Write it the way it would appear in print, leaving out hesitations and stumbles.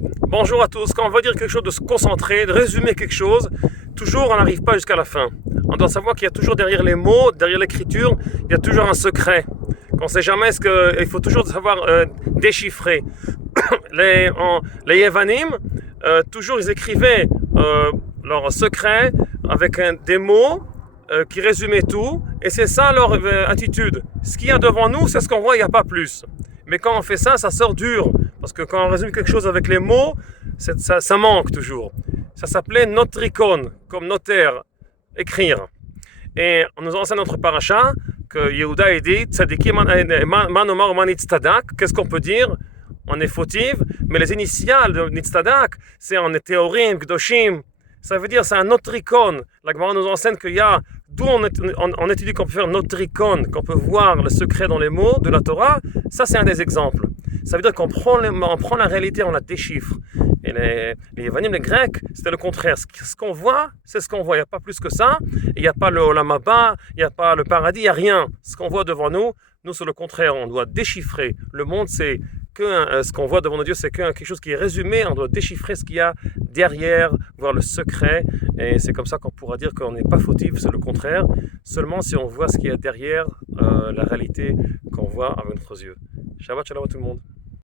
Bonjour à tous. Quand on veut dire quelque chose, de se concentrer, de résumer quelque chose, toujours on n'arrive pas jusqu'à la fin. On doit savoir qu'il y a toujours derrière les mots, derrière l'écriture, il y a toujours un secret. Qu'on ne sait jamais il faut toujours savoir déchiffrer. Les Yevanim, toujours ils écrivaient leur secret avec des mots qui résumaient tout, et c'est ça leur attitude. Ce qu'il y a devant nous, c'est ce qu'on voit, il n'y a pas plus. Mais quand on fait ça, ça sort dur. Parce que quand on résume quelque chose avec les mots, ça manque toujours. Ça s'appelait notricon, comme notaire, écrire. Et on nous enseigne notre paracha que Yehuda dit Tzadiki man omar man itztadak. Qu'est-ce qu'on peut dire? On est fautif, mais les initiales de nitztadak, c'est en théorim, gdoshim. Ça veut dire c'est un notricon. La Gemara nous enseigne qu'il y a, d'où on étudie qu'on peut faire notricon, qu'on peut voir le secret dans les mots de la Torah. Ça, c'est un des exemples. Ça veut dire qu'on prend la réalité, on la déchiffre. Et les Yevanim, les Grecs, c'était le contraire. Ce qu'on voit, c'est ce qu'on voit. Il n'y a pas plus que ça. Il n'y a pas le Olam Haba, il n'y a pas le paradis, il n'y a rien. Ce qu'on voit devant nous, c'est le contraire. On doit déchiffrer. Le monde, c'est que ce qu'on voit devant nos dieux, c'est quelque chose qui est résumé. On doit déchiffrer ce qu'il y a derrière, voir le secret. Et c'est comme ça qu'on pourra dire qu'on n'est pas fautif, c'est le contraire. Seulement si on voit ce qu'il y a derrière la réalité qu'on voit avec nos yeux. Shabbat shalom à tout le monde.